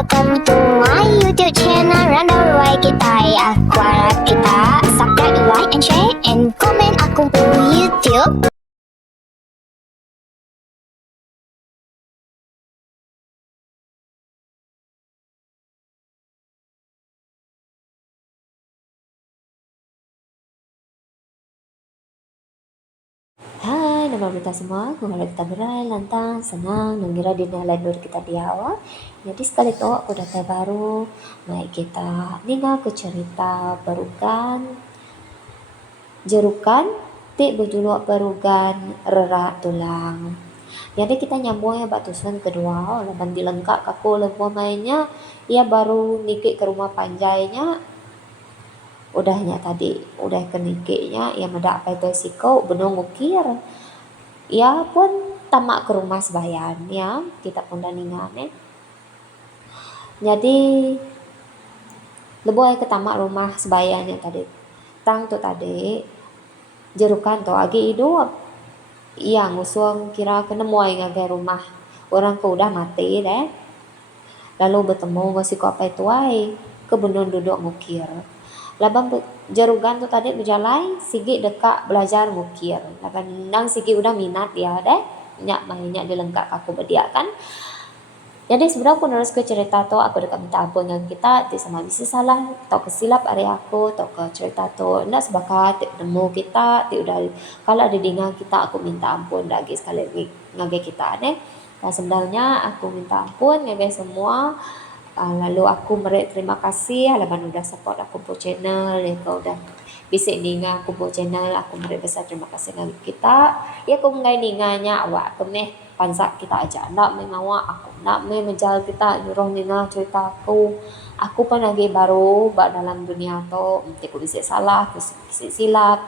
welcome to my YouTube channel Random Roy kita ya. Aku harap kita subscribe, like, and share, and comment aku di YouTube. Hai, nama kita semua. Kalau kita berai, lantang, senang, mengira di dur kita di awal. Jadi sekali tu aku datang baru, naik kita ninga ke cerita perugan, jerukan, ti berjuluk perugan rerak tulang. Jadi kita nyambung ya batusan kedua, laban dilengkap kaku lembu mainnya, ia baru nikik ke rumah panjainya, udahnya tadi udah ke nikiknya ia medak apa itu siko benung ukir ia pun tamak ke rumah sebayan ya kita pun daningan jadi lebo ke tamak rumah sebayan yang tadi tang tu tadi jerukan tu agi hidup ia ngusung kira kena muai ngagai rumah orang ku udah mati deh lalu bertemu ngasih ko apa itu ai ke benung duduk ngukir Laban jarugan tu tadi berjalan, sigi dekat belajar ngukir. Laban nang sigi udah minat dia deh, nyak banyak dilengkap aku berdia kan. Jadi sebenarnya aku nerus ke cerita tu aku dekat minta ampun dengan kita, ti sama bisa salah, atau kesilap hari aku, atau ke cerita tu, nak sebakat nemu kita, ti udah kalau ada dengar kita aku minta ampun lagi sekali lagi ngagai kita deh. Nah, sebenarnya aku minta ampun ngagai semua. Lalu aku merek terima kasih halaman udah support aku po channel ya kau udah bisa ninga aku po channel aku merek besar terima kasih dengan kita ya aku ngai ninganya awak aku meh pansak kita aja nak mengawa aku nak menjal kita nyuruh ninga cerita aku pun lagi baru dalam dunia tu nanti aku bisa salah aku bisa silap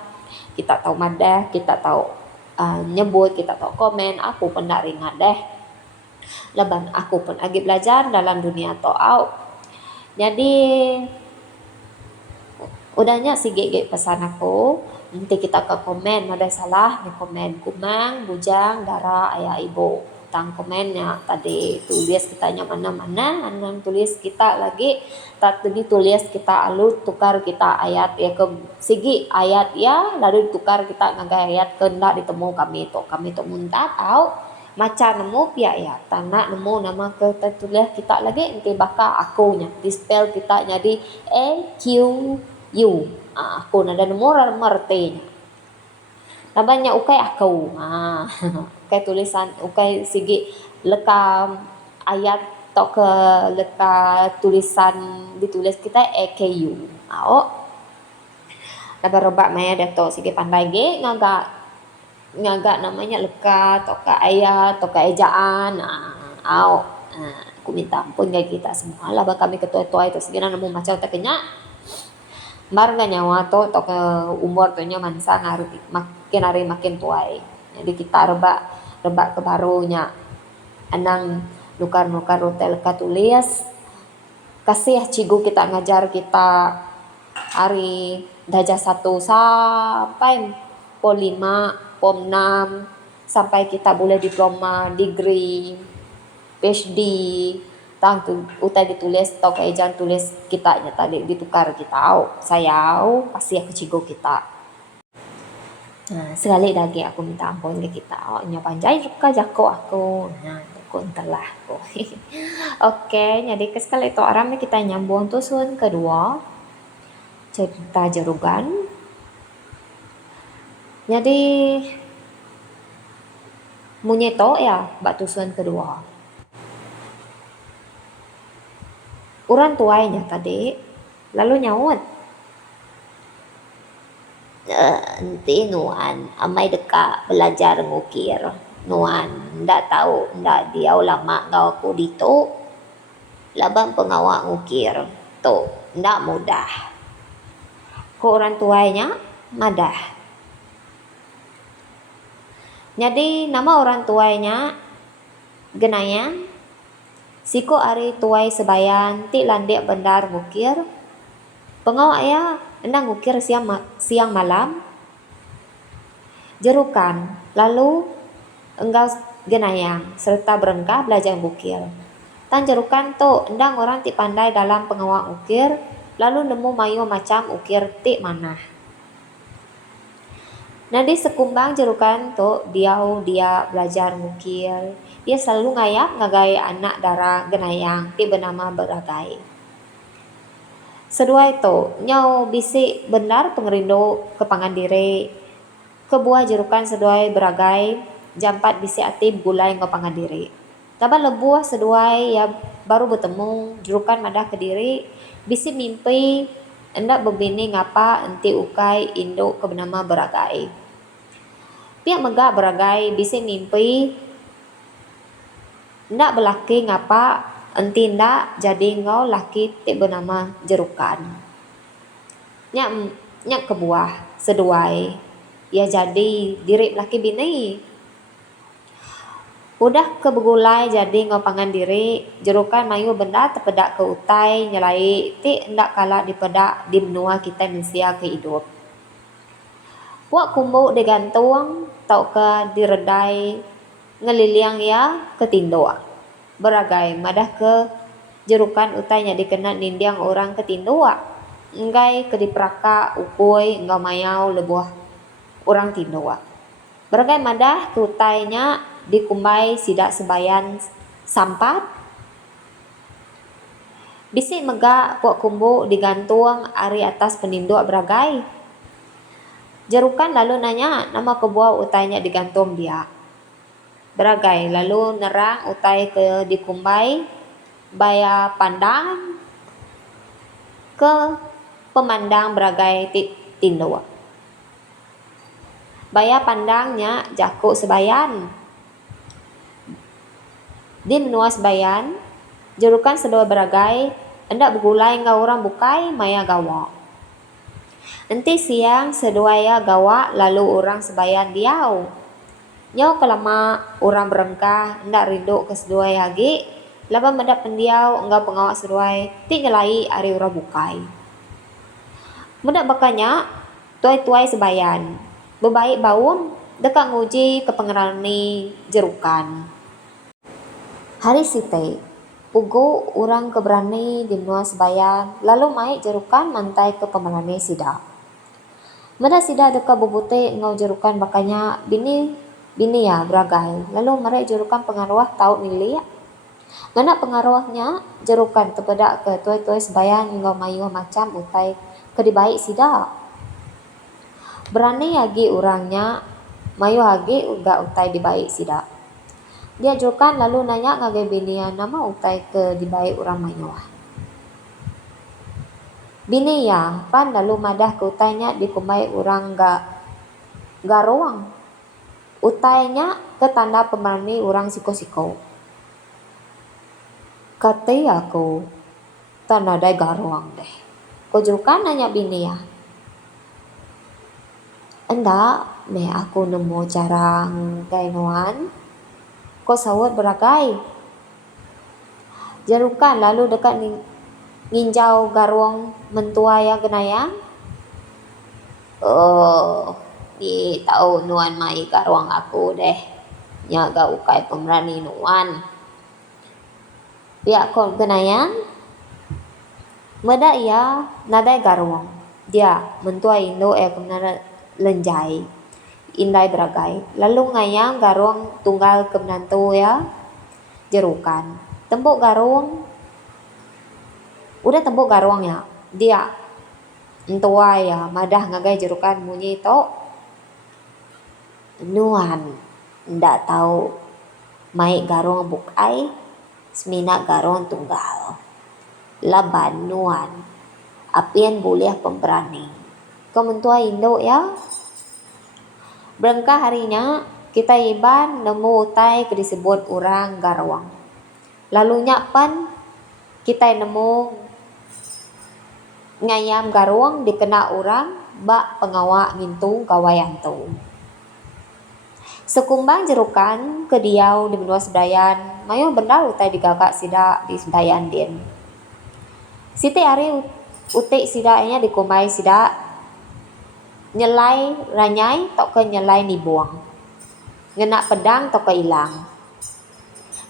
kita tahu madah kita tahu nyebut kita tahu komen aku pun nak ringat deh Laban aku pun lagi belajar dalam dunia to'au. Jadi udahnya si gege pesan aku nanti kita ke komen ada salah di komen kumang bujang darah ayah ibu tang komennya tadi tulis kitanya mana-mana anang tulis kita lagi tak tadi tulis kita alu tukar kita ayat ya ke sigi ayat ya lalu tukar kita ngagai ayat kena ditemu kami tu muntah tahu macam nemu pia ya tanah nemu nama ke tertulis kita lagi nanti bakal akunya di spell kita jadi AQU aku nada nemu mertenya nabanya ukai aku ukai tulisan ukai sigi leka ayat atau ke leka tulisan ditulis kita AQU naba robak maya dato sigi pandai ge ngagak namanya lekat atau ke ayat atau ke ejaan aku minta ampun dari kita semua lah kami ketua-tua itu segera nemu macam tak kenyak bar gak nyawa to atau ke umur tuhnya mansa makin hari makin tua jadi kita rebak ke barunya anang nukar hotel ka tulis kasih cigu kita ngajar kita hari dajah 1 sampai pol 5 pom 6 sampai kita boleh diploma, degree, PhD, tang tu utai ditulis atau keejan tulis kita tadi ditukar kita sayau pasti aku cigo kita. Sekali lagi aku minta ampun ke kita. Nya panjai suka jako aku. Aku entahlah aku. Oke, jadi sekali itu orang kita nyambung tu sun kedua cerita jerugan. Jadi munyeto ya batusan kedua. Orang tuainya tadi lalu nyawat. Nanti nuan amai dekat belajar ngukir. Nuan ndak tahu ndak dia lama ngau aku dito. Labang pengawak ngukir. Tu ndak mudah. Ko orang tuainya madah. Jadi nama orang tuainya genayan siko ari tuai sebayan ti landek bendar ngukir pengawak ya endang ngukir siang malam jerukan lalu enggak genayang serta berengkah belajar ngukir Tan jerukan tu endang orang ti pandai dalam pengawak ukir, lalu nemu mayo macam ukir ti manah. Nadi sekumbang jerukan tu dia belajar ngukir. Dia selalu ngagai anak dara genayang ti bernama Beragai. Seduai tu nyau bisik benar pengerindo kepangan diri. Kebuah jerukan seduai Beragai jampat bisik ati gulai ngopangan diri. Taban lebuah seduai ya baru bertemu jerukan madah ke diri, bisik mimpi hendak berbini ngapa enti ukai induk ke bernama Beragai. Pihak megak Beragai bisik mimpi hendak berlaki ngapa enti ndak jadi ngau laki ti bernama jerukan. Nyak kebuah seduai ia jadi diri laki bini. Udah kebegulai jadi ngopangan diri, jerukan mayu benda terpedak ke utai nyelai ti ndak kalah dipedak di menua kita manusia ke hidup. Puak kumbuk digantung tau ke diredai ngeliliang ya ketinduk. Beragai madah ke jerukan utainya dikenal nindiang orang ketinduk. Enggai ke diperaka ukui engau mayau lebuah orang tinduk. Beragai madah ke utainya dikumbai sidak sebayan sampat. Bisik megak puak kumbuk digantung ari atas peninduk Beragai. Jerukan lalu nanya nama kebuah utainya digantung dia. Beragai lalu nerang utai ke dikumbai baya pandang ke pemandang Beragai tinduk. Baya pandangnya jakuk sebayan. Di menua sebayan, jerukan sedua Beragai hendak bergulai ngau orang bukai maya gawak. Enti siang sedua ya gawak lalu orang sebayan diau. Nyau kelama orang berengkah hendak rindu ke sedua lagi, laba mendak pendiau engau pengawak sedua ti nyelai ari orang bukai. Mendak bakanya tuai-tuai sebayan, bebaik baum dekat nguji kepengerani jerukan. Hari site, pugu orang keberani di menua sebayan, lalu maik jerukan mantai ke pemerani sida. Meda sida dekat bubute ngau jerukan bakanya bini ya Beragai, lalu merek jerukan pengaruh tau nili. Ngana pengaruhnya jerukan terpedak ke tuai-tuai sebayan ngau mayu macam utai ke dibaik sida. Berani lagi orangnya mayu lagi uga utai dibaik sida. Dia jerukan lalu nanya ngagai binian nama utai ke dibaik orang mayu. Bini ya pan lalu madah ke utainya dikumbai orang garuang. Utainya ke tanda pemerani orang siko-siko. Kata aku tanda dai garuang deh. Ko jerukan nanya bini ya. Endak, me aku nemu cara gainoan. Ko sawat Beragai. Jerukan lalu dekat nginjau garuang mentua yang genayang. Oh, di tahu nuan mai garuang aku deh. Nyaga ukai pemerani nuan. Pihak kon genayang. Meda ia nadai garuang. Dia mentua Indo kebenaran lenjai. Indai Beragai. Lalu ngayang garuang tunggal ke menantu ya jerukan. Tembuk garuang. Udah tembuk garuang ya. Dia entua ya madah ngagai jerukan bunyi to. Nuan ndak tahu mai garuang bukai semina garuang tunggal. Laban nuan apian boleh pemberani. Kau mentua Indo ya. Berengkah harinya kita iban nemu utai ke disebut orang garuang. Lalu nyapan kita nemu ngayam garuang dikena orang bak pengawak ngintung kawayan tu. Sekumbang jerukan ke diau di menua sedayan, mayu benda utai digagak sida di sedayan din. Siti hari utik sidanya dikumai sida nyelai ranyai tok ke nyelai ni buang. Ngena pedang tok ke ilang.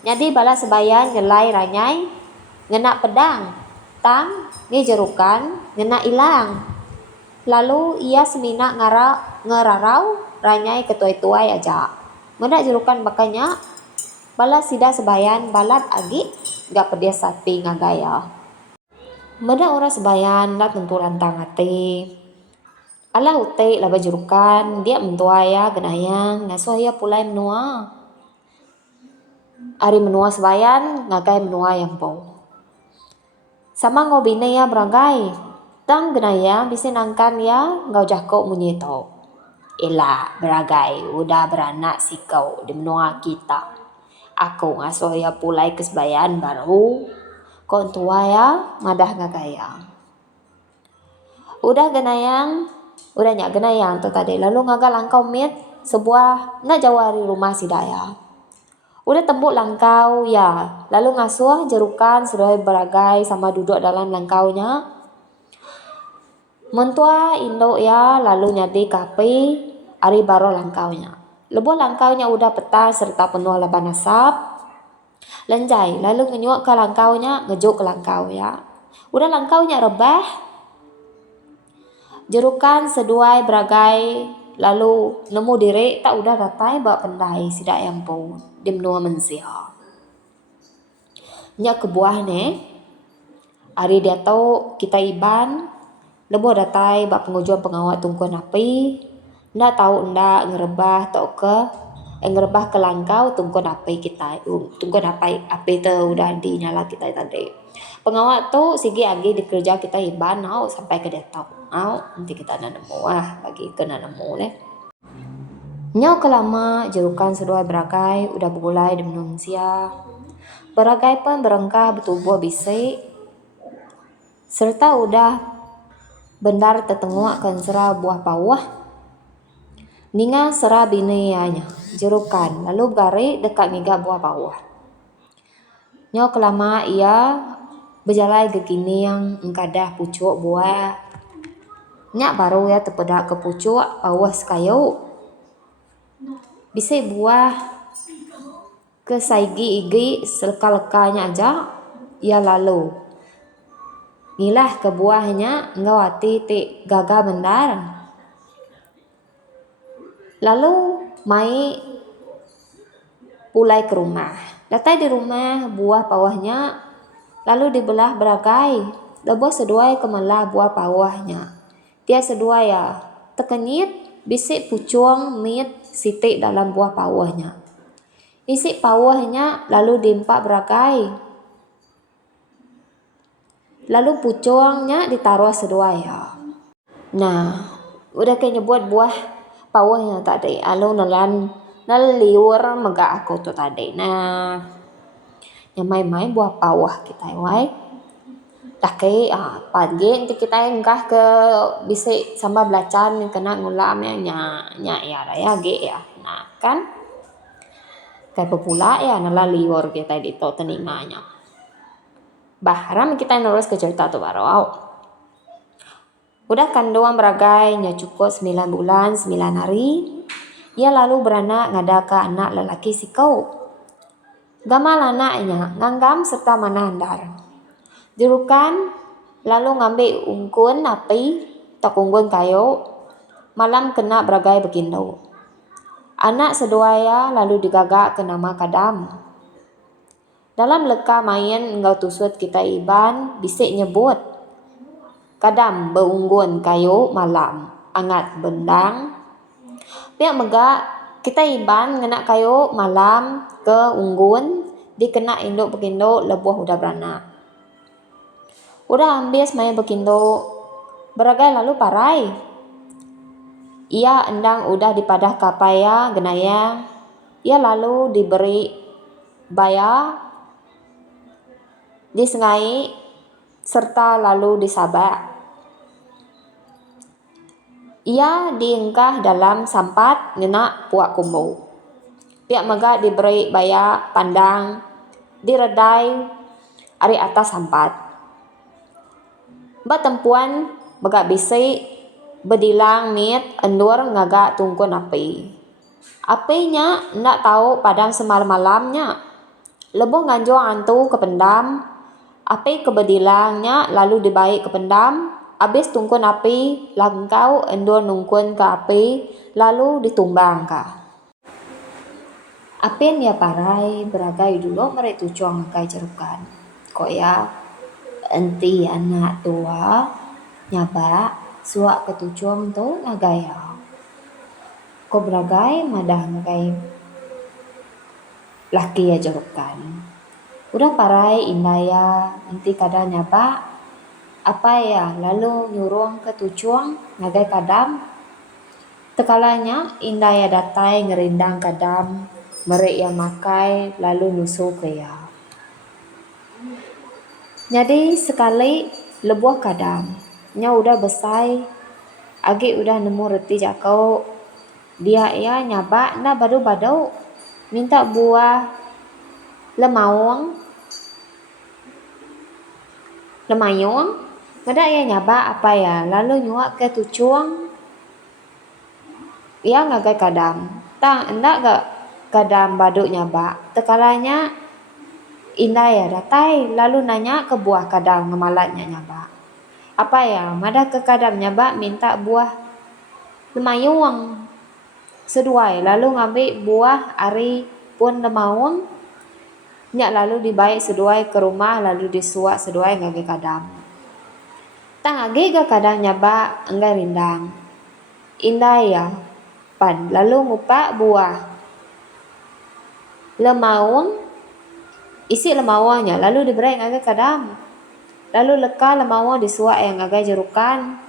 Jadi bala sebayan ngelai ranyai ngena pedang. Tang ngejerukan ngena ilang. Lalu ia semina ngerarau ranyai ketuai-tuai aja. Mena jerukan bakanya bala sida sebayan balat agi gak pedia sapi ngagaya. Mena ora sebayan la tentu rantang ate. Ala ute laba jerukan dia mentuaya genayang ngasuh ia pulai menua. Ari menua sebayan ngagai menua yang bau. Sama ngobine ya beragai. Tang genayang bisa nangkan ya ngau jako munyeto. Ela beragai udah beranak si kau di menua kita. Aku ngasuh ya pulai kesebayan baru. Kau tua ya madah ngagaya. Udah nyak genayang tu tadi. Lalu ngagal langkau mit sebuah nggak jauh dari rumah si daya. Udah tembuk langkau ya. Lalu ngasuh jerukan sudah beragai sama duduk dalam langkaunya. Mentua induk ya lalu nyadi kapi ari baro langkaunya. Lebuh langkaunya udah petah serta penuh laban asap. Lenjai lalu ngenyuk ke langkaunya ngejuk ke langkau ya. Udah langkaunya rebah. Jerukan seduai beragai lalu nemu diri tak udah datai bawa pendai sidak yang pun di menua mensia. Nyak kebuah ne ari dia tahu kita iban lebo datai bawa pengujuan pengawat tungkuan api ndak tahu ndak ngerebah tau ke ngerebah ke langkau tungkuan api kita tungkuan api tu udah dinyala kita tadi. Pengawat tu sigi agi dikerja kita iban au sampai ke dia tahu. Au nanti kita nemu bagi ke nemu leh. Nyau kelama jerukan seduai beragai udah begulai di menungsia. Beragai pun berengkah bertubuh bisik. Serta udah bendar tetenguk kan serah buah pawah. Ninga serah binayanya jerukan lalu gari dekat ngiga buah pawah. Nyau kelama ia berjalai gegini yang engkadah pucuk buah. Nyak baru ya terpedak ke pucuk pawah sekayu. Bisa buah ke saigi igi seleka-lekanya aja ya lalu ngilah ke buahnya ngawati ti gaga bendar lalu mai pulai ke rumah datai di rumah buah pawahnya lalu dibelah beragai lebo seduai kemelah buah pawahnya dia seduai ya tekenyit bisik pucuang mit sitik dalam buah pawahnya. Isi pawahnya lalu diempak beragai. Lalu pucuangnya ditaruh seduai ya. Nah, udah kayak nyebut buah pawahnya tadi. Lalu liur megak aku tu tadi. Nah, yang main-main buah pawah kita wai. Tapi pagi nanti kita enggah ke bisik sama belacan kena ngulam ya raya ge ya. Nah kan kayak pula ya nala liur kita di to teninganya. Bahram kita nurus ke cerita tu baru. Udah kandungan beragai nya cukup 9 bulan 9 hari. Ia lalu beranak ngadaka anak lelaki si kau. Gamal anaknya nganggam serta manandar. Jerukan lalu ngambil ungkun api tak ungkun kayu malam kena beragai begindo. Anak seduaya lalu digagak ke nama Kadam. Dalam leka main engkau tusut kita iban bisik nyebut. Kadam beunggun kayu malam angat bendang. Pihak megak kita iban ngena kayu malam ke unggun dikena induk begindo lebuh udah beranak. Udah ambis main begindo beragai lalu parai. Ia endang udah dipadah kapaya genaya. Ia lalu diberi baya disengai serta lalu disabak. Ia diengkah dalam sampat ngena puak kumbu. Pihak megak diberi baya pandang diredai ari atas sampat. Batempuan megak bisik bedilang mit endur ngagak tungkun api. Apinya ndak tahu padang semalam-malamnya. Leboh nganjur antu ke pendam, api kebedilangnya lalu dibaik ke pendam, habis tungkun api, langkau endor nungkun ke api, lalu ditumbang ka. Apin ya parai beragai dulu merek tujuan kai cerukan. Kok ya enti anak tua nyaba suak ketujuan tu ngagaya. Kok beragai madah ngagai laki ya cerukan. Udah parai indaya enti kadang nyaba apa ya lalu nyurung ke tujuan ngagai kadam. Tekalanya indaya datai ngerindang kadam merek yang makai lalu nusu ke ya. Jadi sekali lebuah kadam nya udah besai agi udah nemu reti jakau dia ya nyaba na badu-badu minta buah lemawang kada ya nyaba apa ya lalu nyuak ke tujuan ia ngagai kadam tang endak gak kadam badu nyaba tekalanya indah ya datai lalu nanya ke buah kadam ngemalatnya nyaba apa ya mada ke kadam nyaba minta buah lemayung seduai lalu ngambil buah ari pun lemawang nyak lalu dibaik seduai ke rumah lalu disuak seduai ngagai kadam tang agi ke kadam nyaba enggai rindang indah ya pan lalu ngupak buah lemawang isi lemawangnya lalu diberi ngagai kadam lalu leka lemawang disuak yang ngagai jerukan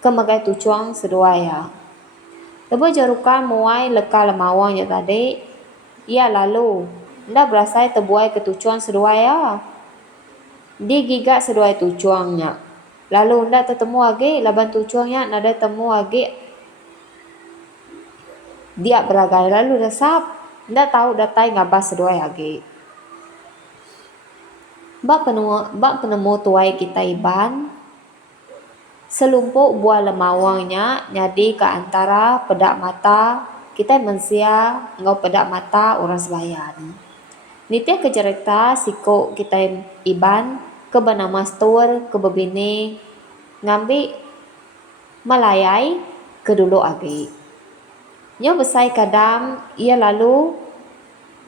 ke magai tujuan seduai ya lebo jerukan muai leka lemawangnya tadi ia lalu ndak berasai tebuai ke tujuan seduai ya digigak seduai tujuannya lalu ndak tetemu lagi laban tujuannya nada temu lagi dia beragai lalu resap ndak tahu datai ngabas seduai lagi bak penemu tuai kita iban selumpuk buah lemawangnya jadi ke antara pedak mata kita mensia ngau pedak mata orang sebayan nitia kecerita siko kita iban ke benama stor ke bebini ngambil melayai ke dulu agi nya besai kadam ia lalu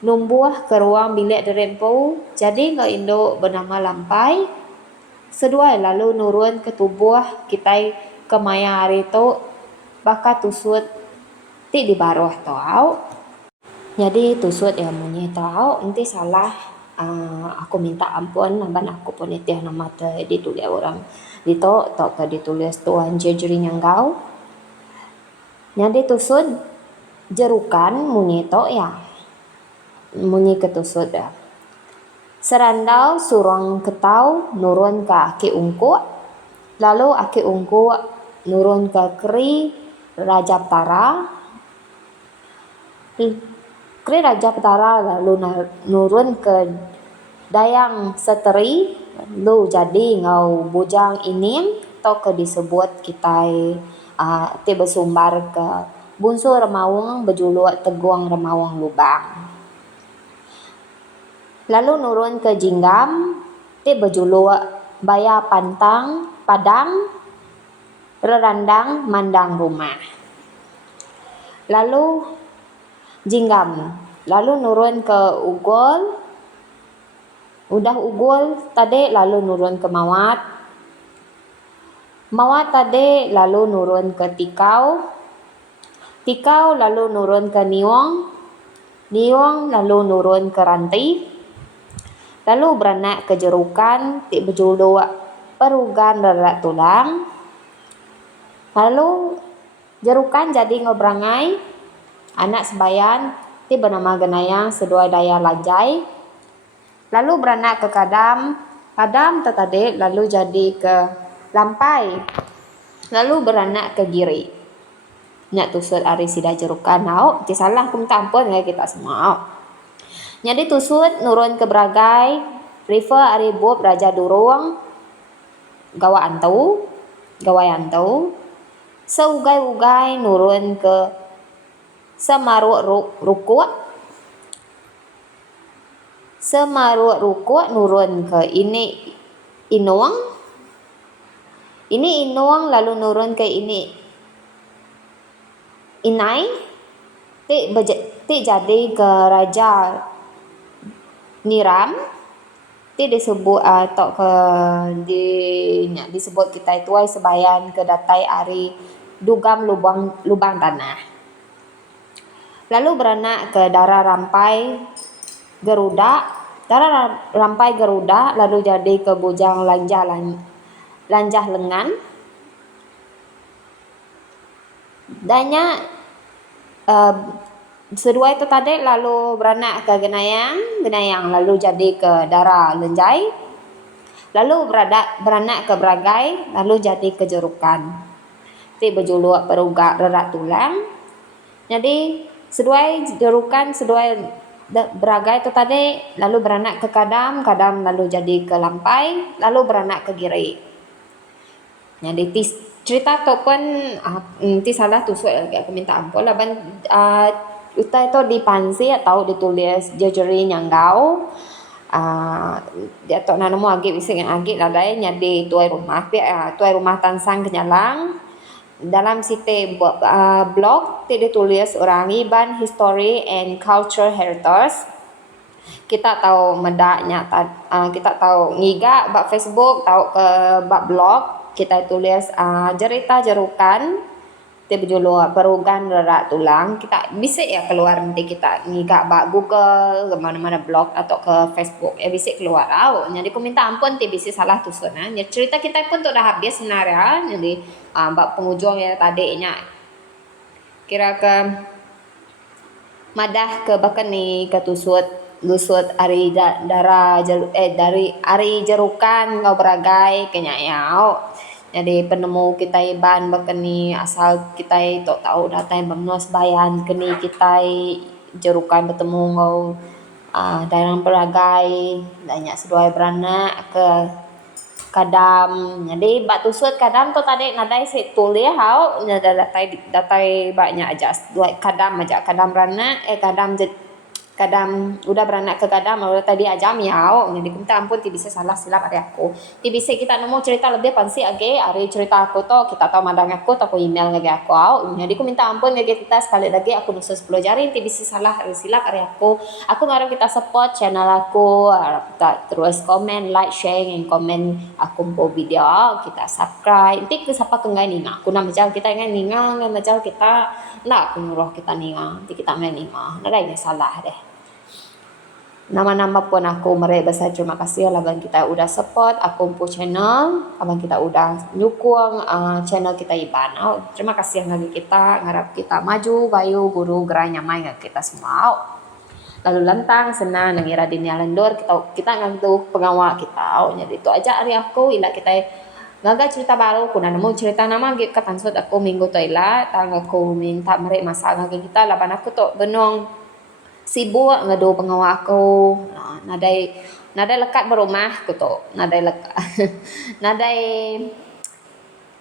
numbuh ke ruang bilik derempu jadi ngau indo bernama lampai seduai lalu nurun ke tubuh kita ke maya hari tu bakat tusut ti di baroh tau jadi tusut ya munyi tau nanti salah aku minta ampun naban aku pun itu nama ditulis orang dito tok ke ditulis tuan jejeri nyanggau jadi tusut jerukan munyi to ya munyi ketusut ya serandau surang ketau nurun ke aki ungku lalu aki ungku nurun ke kri raja petara kri raja petara lalu nurun ke dayang seteri lu jadi ngau bujang ini to ke disebut kita ti bersumbar ke bunsu remawang bejuluak teguang remawang lubang lalu nurun ke jinggam ti bejuluak baya pantang padang rerandang mandang rumah lalu jinggam lalu nurun ke ugol udah ugol tadi lalu nurun ke mawat tadi lalu nurun ke tikau lalu nurun ke niwang lalu nurun ke ranti lalu beranak ke jerukan ti bejuluak perugan rerak tulang lalu jerukan jadi ngobrangai anak sebayan ti bernama genayang seduai daya lajai lalu beranak ke kadam tadi lalu jadi ke lampai lalu beranak ke giri nyak tusut ari sida jerukan nau ti salah kum tampun ya kita semua jadi tusut nurun ke beragai river ari bob raja durung gawa antau seugai-ugai nurun ke semaruk rukuk Semaruk rukuk nurun ke ini inung. Ini inung lalu nurun ke ini inai. Ti jadi ke raja Niram. Ti disebut atau ke disebut kita itu sebayan ke datai ari dugam lubang tanah. Lalu beranak ke darah rampai Garuda. Darah rampai Garuda lalu jadi ke bujang lanjah lengan. Danya sedua itu tadi lalu beranak ke genayang lalu jadi ke darah lenjai. Lalu beranak ke beragai lalu jadi ke jerukan. Ti berjuluk perugak rerak tulang. Jadi seduai jerukan, seduai beragai itu tadi lalu beranak ke kadam lalu jadi ke lampai, lalu beranak ke giri. Jadi cerita tu pun ti salah tu soal aku minta ampun lah utai itu dipansi atau ditulis jejeri nyanggau. Dia tak nanamu agak bising agak ladai nyadi tuai rumah tansang kenyalang. Dalam site blog ti ditulis orang Iban History and Culture Heritage. Kita tahu medaknya kita tahu ngiga bak Facebook, tahu ke bak blog, kita tulis cerita jerukan ti berjuluk perugan rerak tulang. Kita bisa ya keluar nanti kita ngiga bak Google, ke mana-mana blog atau ke Facebook ya bisa keluar tahu. Jadi aku minta ampun ti bisa salah tusun. Ya cerita kita pun tu dah habis sebenarnya. Jadi bak penghujung ya tadi nya kira ke madah ke bahkan ni ke lusut ari dari ari jerukan ngau beragai kenyayau. Jadi penemu kita iban bahkan ni asal kita tak tahu datai bangnos bayan keni kita jerukan bertemu ngau daerah beragai banyak seduai beranak ke kadam. Jadi bak tusut kadam tu tadi nadai si tulis hau datai banyak aja dua kadam aja kadam beranak kadam udah beranak ke kadam lalu tadi ajam yau. Jadi minta ampun ti bisa salah silap hari aku. Ti bisa kita nemu cerita lebih pansi age hari cerita aku tu kita tahu madang aku atau email lagi aku au. Jadi aku minta ampun lagi kita sekali lagi aku nusus 10 jari ti bisa salah hari silap hari aku. Aku ngarep kita support channel aku, kita terus komen, like, share and komen aku po video, kita subscribe. Nanti ke siapa ke ngai ninga. Aku nak macam kita ngai ninga, ngai macam kita nak aku nyuruh kita ninga. Nanti kita ngai ninga. Nadai ni salah deh. Nama-nama pun aku mereka besar terima kasih lah abang kita udah support aku pun channel, abang kita udah nyukung channel kita Iban. Terima kasih lagi kita ngarap kita maju bayu guru gerai nyamai ngak kita semua. Lalu lantang senang nangira dinia lendur kita ngantu pengawal kita. Jadi itu aja hari aku ila kita ngaga cerita baru kuna nemu cerita nama gitu katansut aku minggu tu ila tang aku minta mereka masa ngaga kita laban aku tu benong sibuk ngadu pengawa aku nadai lekat berumah aku tu nadai lekat nadai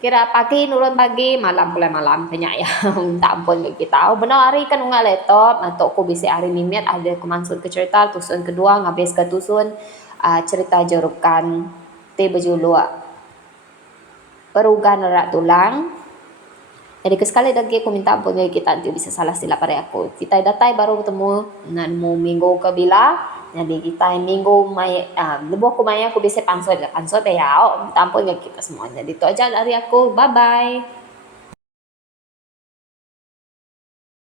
kira pagi nurun pagi malam pula malam banyak ya minta ampun kita benar hari kan unga laptop atau aku bisa hari mimet ada kemansur ke cerita tusun kedua ngabis ke tusun cerita jerukan ti berjuluk perugan rerak tulang. Jadi sekali lagi aku minta ampun dari kita nanti bisa salah silap pada aku. Kita datai baru ketemu nemu minggu ke bila. Jadi kita minggu lebih aku maya aku bisa pansot ya. Minta ampun dari kita semua. Jadi itu aja dari aku. Bye bye.